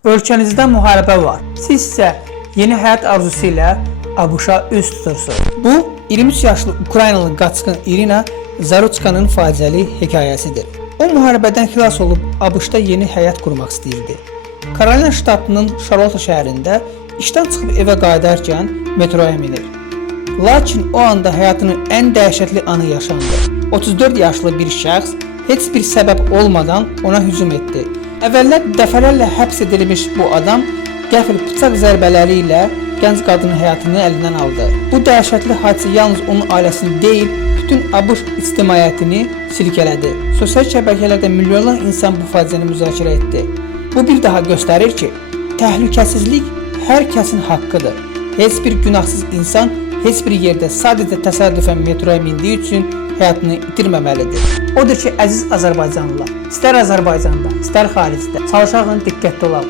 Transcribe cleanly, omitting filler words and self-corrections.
Ölkənizdə müharibə var. Siz isə yeni həyat arzusu ilə ABŞ-a üz tutursunuz. Bu 23 yaşlı Ukraynalı qaçqın Irina Zaruchkanın faciəli hekayəsidir. O müharibədən xilas olub ABŞ-da yeni həyat qurmaq istəyirdi. Karolina ştatının Şarlota şəhərində işdən çıxıb evə qayıdarkən metroya minir. Lakin o anda həyatının ən dəhşətli anı yaşandı. 34 yaşlı bir şəxs heç bir səbəb olmadan ona hücum etdi. Əvvəllər dəfələrlə həbs edilmiş bu adam qəfil bıçaq zərbələri ilə gənc qadının həyatını əlindən aldı. Bu dəhşətli hadisə yalnız onun ailəsini deyil, bütün ABŞ ictimaiyyətini silkələdi. Sosial şəbəkələrdə milyonlarla insan bu faciəni müzakirə etdi. Bu bir daha göstərir ki, təhlükəsizlik hər kəsin haqqıdır. Heç bir günahsız insan heç bir yerdə sadəcə təsadüfən metroya mindiyi üçün həyatını itirməməlidir. Odur ki, əziz Azərbaycanlılar, istər Azərbaycanda, istər xaricdə çalışaraq diqqətli olaq.